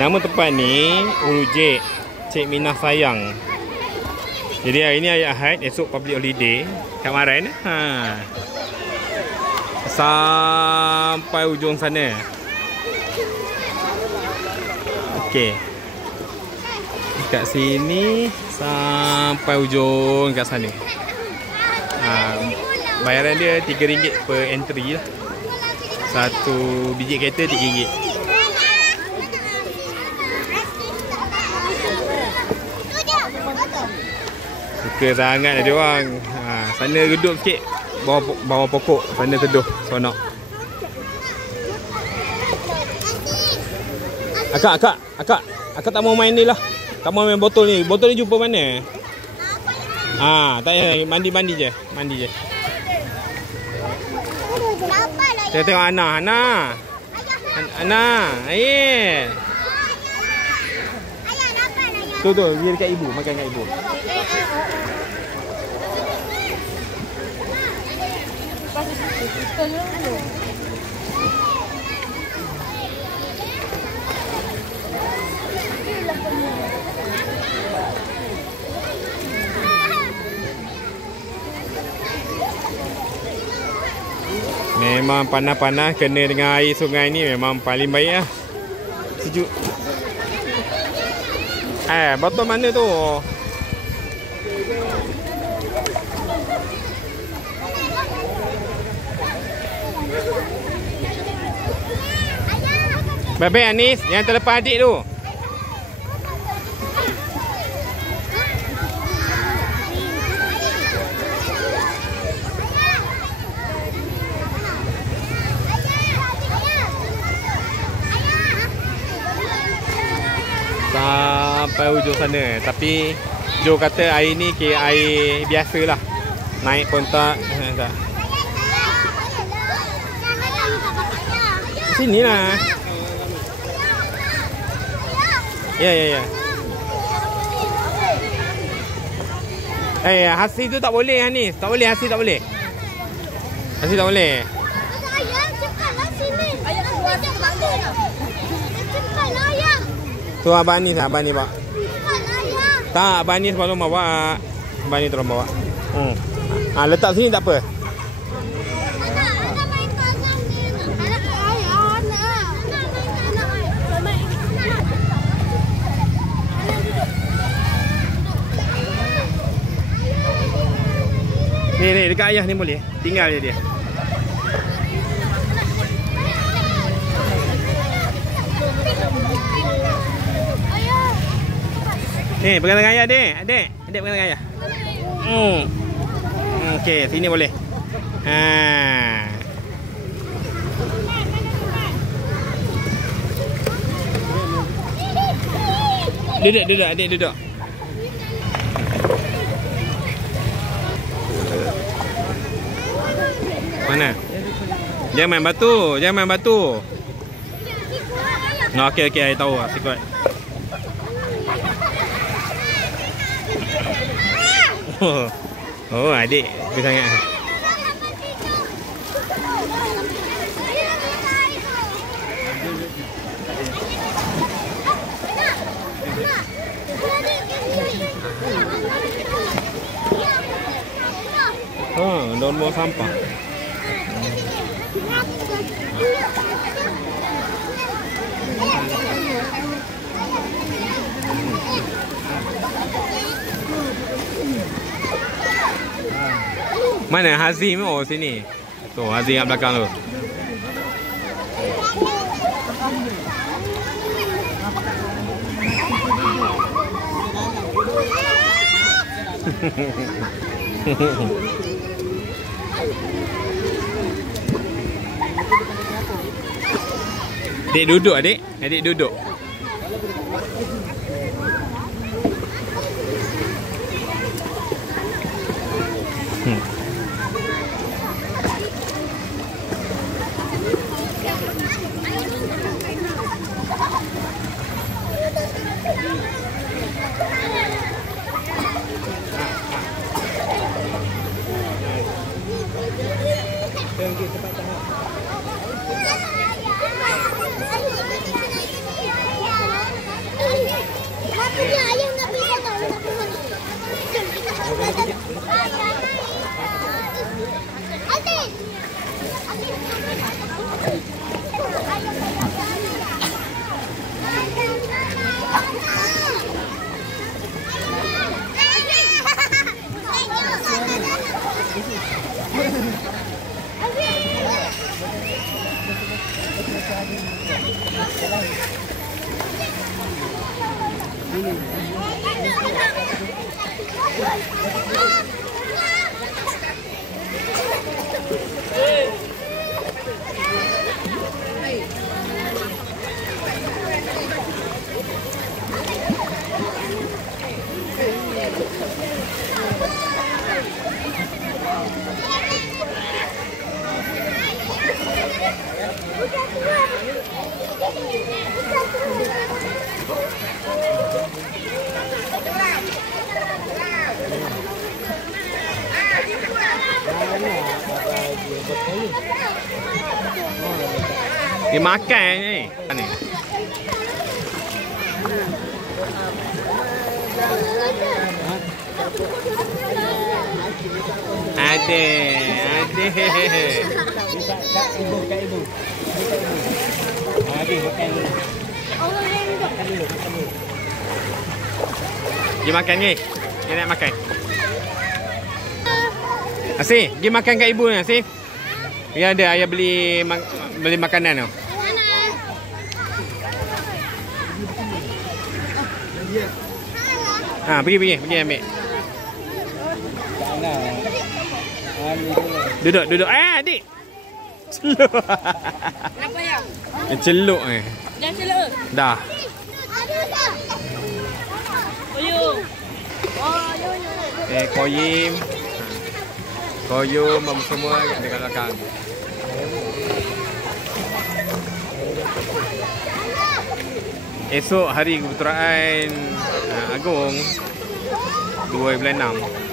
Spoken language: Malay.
Nama tempat ni Urujek Cik Minah Sayang. Jadi hari ni hari Ahad, esok public holiday. Kamaran sampai ujung sana. Okey. Dekat sini sampai ujung kat sana. Bayaran dia RM3 per entry lah. Satu biji kereta RM3. Suka sangat dia orang. Sana duduk sikit bawah pokok, sana teduh seronok. Akak tak mau main ni lah. Tak mau main botol ni. Botol ni jumpa mana? Tak payah, mandi je. Saya tengok Ana. Air. Tu, dia dekat ibu, makan kat ibu. Memang panas-panas kena dengan air sungai ni memang paling baik lah. Sejuk. Botol mana tu? Baik-baik Anis, yang terlepas adik tu. Sampai ujung sana. Tapi Jo kata air ni kira air biasa lah. Naik pun tak. Sini lah. Ya. Hasri tu tak boleh Anis. Tak boleh, Hasri tak boleh. Hasri tak boleh. Tu Abang Anis Abang ni bawa. Tak, Abang Anis baru bawa. Abang ni tolong bawa. Letak sini tak apa. Ni dekat ayah ni boleh. Tinggal je dia. Ni pegang tangan ayah adik. Adik pegang tangan ayah. Okey, sini boleh. Duduk adik duduk. Mana? Jangan main batu. Okey, saya tahu lah. Sikit. Oh, adik bagus sangat. Daun buang sampah. Mana Hazim? Oh, sini. Tu Hazim kat belakang tu. Adik duduk, adik. Adik duduk. punya ayam nak pergi sana. Jom kita pergi. Adik. Dia makan ni. Ni. Ada. Kat ibu. Lagi makan dulu. Makan dulu. Dia makan ni. Dia nak makan. Asyik, pergi makan kat ibu ni, Asyik. Ya ada, ayah beli makanan tu. Ha, pergi ambil. Duduk. Adik. Celuk. Kenapa ya? Celuk ni. Jangan celuk. Dah. Koyum. Koyum semua dekat belakang. Esok hari kebetulan Agung 2 bulan 6.